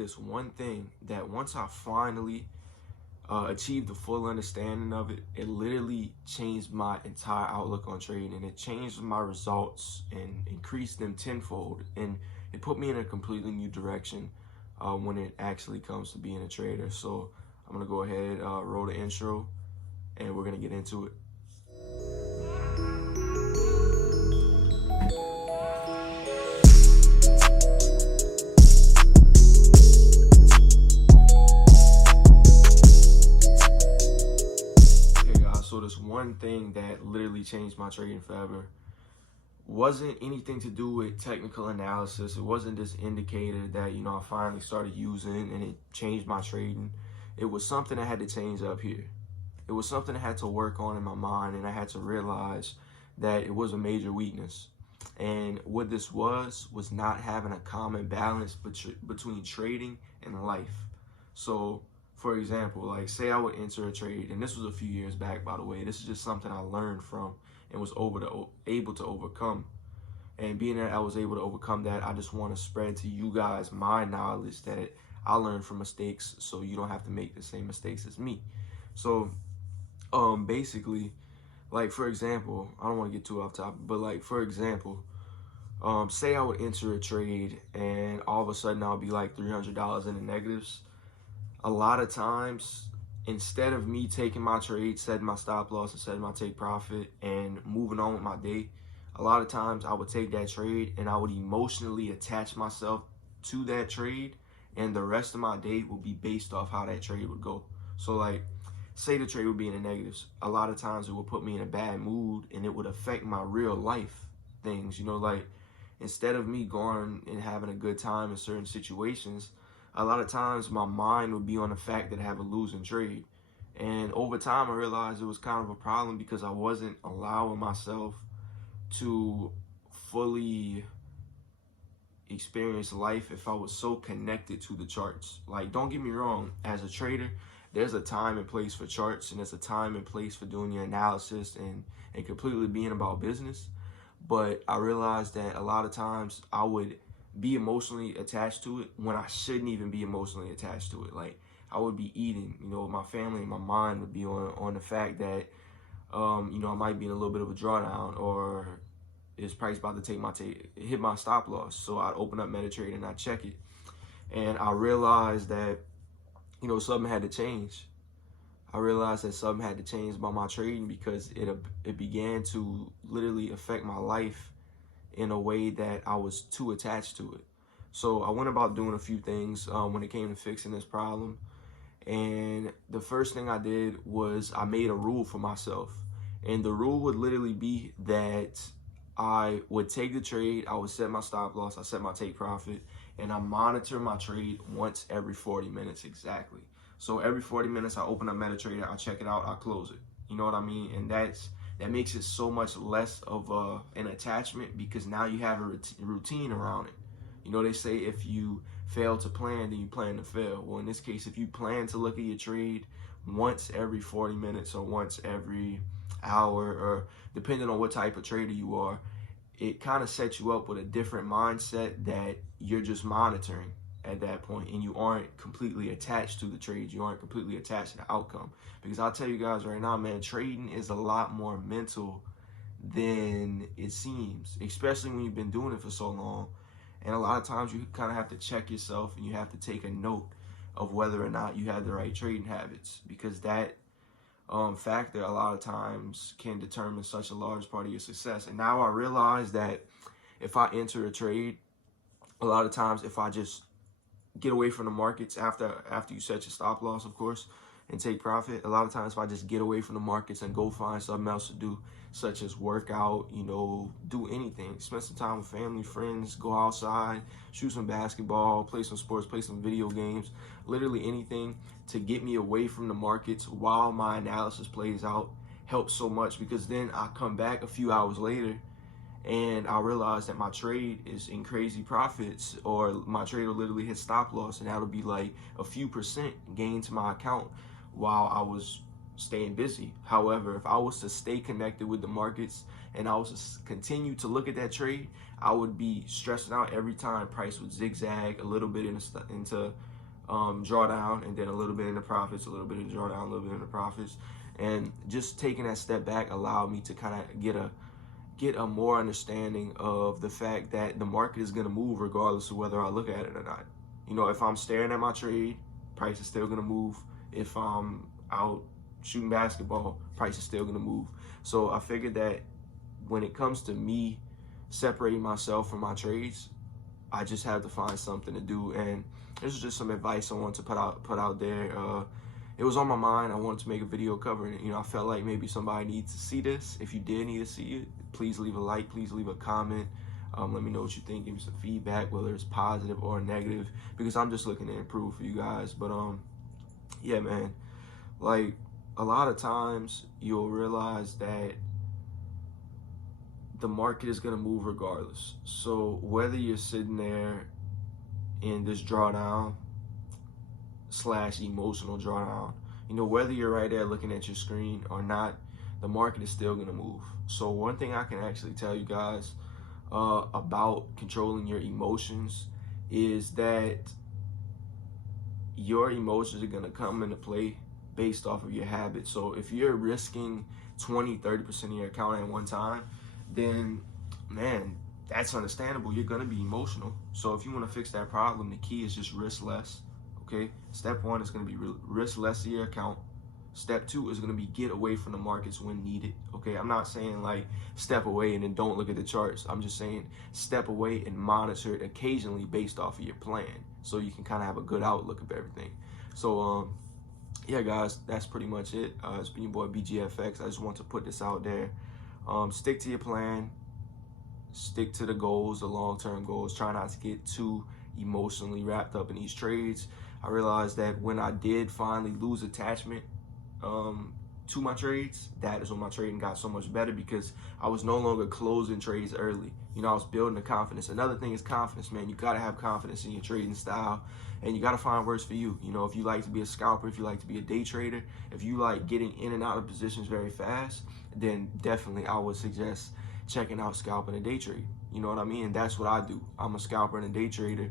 this one thing that once I finally achieved the full understanding of it, it literally changed my entire outlook on trading, and it changed my results and increased them tenfold, and it put me in a completely new direction when it actually comes to being a trader. So I'm gonna go ahead, roll the intro, and we're gonna get into it. So this one thing that literally changed my trading forever wasn't anything to do with technical analysis. It wasn't this indicator that, I finally started using and it changed my trading. It was something I had to change up here. It was something I had to work on in my mind, and I had to realize that it was a major weakness. And what this was not having a common balance between trading and life. So for example, like say I would enter a trade, and this was a few years back, by the way. This is just something I learned from and was able to overcome. And being that I was able to overcome that, I just want to spread to you guys my knowledge that I learned from mistakes, so you don't have to make the same mistakes as me. So basically, like for example, I don't want to get too off topic, but like for example, say I would enter a trade and all of a sudden I'll be like $300 in the negatives. A lot of times, instead of me taking my trade, setting my stop loss, and setting my take profit and moving on with my day, a lot of times I would take that trade and I would emotionally attach myself to that trade, and the rest of my day would be based off how that trade would go. So like, say the trade would be in the negatives. A lot of times it would put me in a bad mood, and it would affect my real life things. Like instead of me going and having a good time in certain situations, a lot of times my mind would be on the fact that I have a losing trade. And over time I realized it was kind of a problem because I wasn't allowing myself to fully experience life if I was so connected to the charts. Like, don't get me wrong, as a trader, there's a time and place for charts, and there's a time and place for doing your analysis and completely being about business. But I realized that a lot of times I would be emotionally attached to it when I shouldn't even be emotionally attached to it. Like, I would be eating, my family and my mind would be on the fact that, I might be in a little bit of a drawdown, or it's price about to hit my stop loss. So I'd open up MetaTrader and I'd check it. And I realized that, something had to change. I realized that something had to change about my trading because it began to literally affect my life in a way that I was too attached to it. So I went about doing a few things when it came to fixing this problem. And the first thing I did was I made a rule for myself. And the rule would literally be that I would take the trade, I would set my stop loss, I set my take profit, and I monitor my trade once every 40 minutes exactly. So every 40 minutes I open up MetaTrader, I check it out, I close it. You know what I mean? And that makes it so much less of an attachment, because now you have a routine around it. They say if you fail to plan, then you plan to fail. Well, in this case, if you plan to look at your trade once every 40 minutes or once every hour, or depending on what type of trader you are, it kind of sets you up with a different mindset that you're just monitoring at that point, and you aren't completely attached to the trades. You aren't completely attached to the outcome. Because I'll tell you guys right now, man, trading is a lot more mental than it seems, especially when you've been doing it for so long. And a lot of times you kind of have to check yourself, and you have to take a note of whether or not you have the right trading habits, because that factor a lot of times can determine such a large part of your success. And now I realize that if I enter a trade, a lot of times if I just get away from the markets after you set your stop loss, of course, and take profit, a lot of times if I just get away from the markets and go find something else to do, such as work out, do anything, spend some time with family, friends, go outside, shoot some basketball, play some sports, play some video games, literally anything to get me away from the markets while my analysis plays out helps so much, because then I come back a few hours later and I realize that my trade is in crazy profits, or my trade will literally hit stop loss, and that'll be like a few percent gain to my account while I was staying busy. However, if I was to stay connected with the markets and I was to continue to look at that trade, I would be stressing out every time price would zigzag a little bit into drawdown, and then a little bit into profits, a little bit into drawdown, a little bit into profits. And just taking that step back allowed me to kind of get a more understanding of the fact that the market is going to move regardless of whether I look at it or not. You know, if I'm staring at my trade, price is still going to move. If I'm out shooting basketball, price is still going to move. So I figured that when it comes to me separating myself from my trades, I just have to find something to do. And this is just some advice I want to put out there. It was on my mind. I wanted to make a video covering it. You know, I felt like maybe somebody needs to see this. If you did need to see it, please leave a like, please leave a comment. Let me know what you think. Give me some feedback, whether it's positive or negative, because I'm just looking to improve for you guys. But yeah, man, like a lot of times you'll realize that the market is going to move regardless. So whether you're sitting there in this drawdown / emotional drawdown, you know, whether you're right there looking at your screen or not, the market is still going to move. So one thing I can actually tell you guys about controlling your emotions is that your emotions are going to come into play based off of your habits. So if you're risking 20-30% of your account at one time, then man, that's understandable. You're going to be emotional. So if you want to fix that problem, the key is just risk less. Okay, step 1 is going to be risk less of your account. Step 2 is going to be get away from the markets when needed. Okay, I'm not saying like step away and then don't look at the charts. I'm just saying step away and monitor it occasionally based off of your plan, so you can kind of have a good outlook of everything. So yeah, guys, that's pretty much it. It's been your boy BGFX. I just want to put this out there. Stick to your plan. Stick to the goals, the long-term goals. Try not to get too emotionally wrapped up in these trades. I realized that when I did finally lose attachment to my trades, that is when my trading got so much better, because I was no longer closing trades early. You know, I was building the confidence. Another thing is confidence, man. You got to have confidence in your trading style, and you got to find works for you. You know, if you like to be a scalper, if you like to be a day trader, if you like getting in and out of positions very fast, then definitely I would suggest checking out scalping and day trade. You know what I mean? And that's what I do. I'm a scalper and a day trader.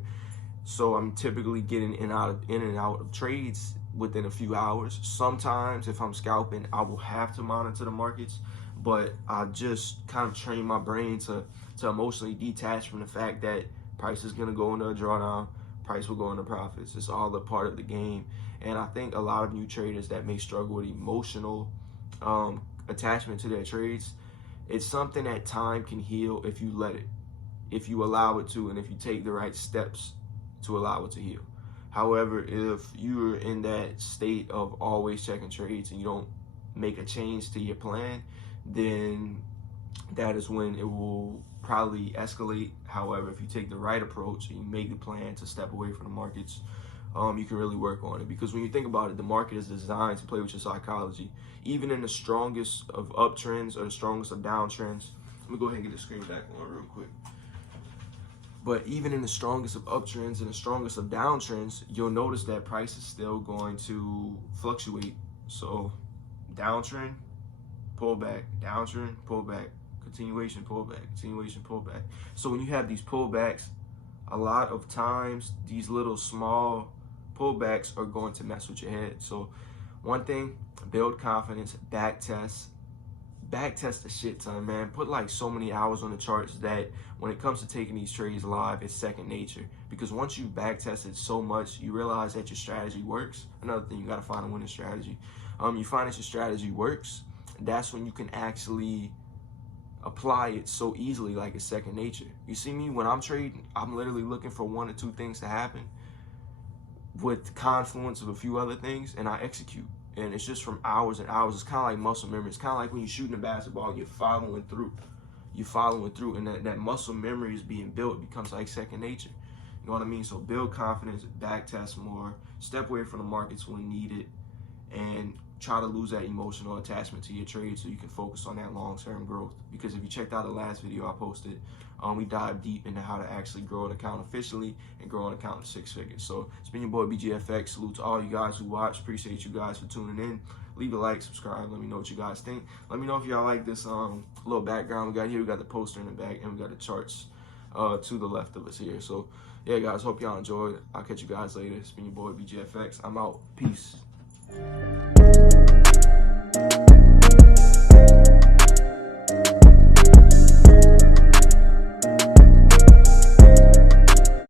So I'm typically getting in and out of trades within a few hours. Sometimes if I'm scalping, I will have to monitor the markets, but I just kind of train my brain to emotionally detach from the fact that price is going to go into a drawdown, price will go into profits. It's all a part of the game. And I think a lot of new traders that may struggle with emotional attachment to their trades, it's something that time can heal if you let it, if you allow it to, and if you take the right steps to allow it to heal. However, if you're in that state of always checking trades and you don't make a change to your plan, then that is when it will probably escalate. However, if you take the right approach and you make the plan to step away from the markets, you can really work on it. Because when you think about it, the market is designed to play with your psychology. Even in the strongest of uptrends or the strongest of downtrends, let me go ahead and get the screen back on real quick. But even in the strongest of uptrends and the strongest of downtrends, you'll notice that price is still going to fluctuate. So downtrend, pullback, downtrend, pullback, continuation, pullback, continuation, pullback. So when you have these pullbacks, a lot of times these little small pullbacks are going to mess with your head. So one thing, build confidence, backtest a shit ton, man. Put like so many hours on the charts that when it comes to taking these trades live, it's second nature. Because once you've backtested so much, you realize that your strategy works. Another thing, you got to find a winning strategy. You find that your strategy works, that's when you can actually apply it so easily, like it's second nature. You see me, when I'm trading, I'm literally looking for 1 or 2 things to happen with confluence of a few other things, and I execute. And it's just from hours and hours. It's kind of like muscle memory. It's kind of like when you're shooting a basketball, you're following through. And that muscle memory is being built. It becomes like second nature. You know what I mean? So build confidence, backtest more, step away from the markets when needed, and try to lose that emotional attachment to your trade so you can focus on that long-term growth. Because if you checked out the last video I posted, we dive deep into how to actually grow an account efficiently and grow an account in 6 figures. So it's been your boy BGFX. Salute to all you guys who watch. Appreciate you guys for tuning in. leave a like, subscribe. Let me know what you guys think. Let me know if y'all like this little background we got here. We got the poster in the back, and we got the charts to the left of us here. So yeah, guys, hope y'all enjoyed. I'll catch you guys later. It's been your boy BGFX. I'm out. Peace.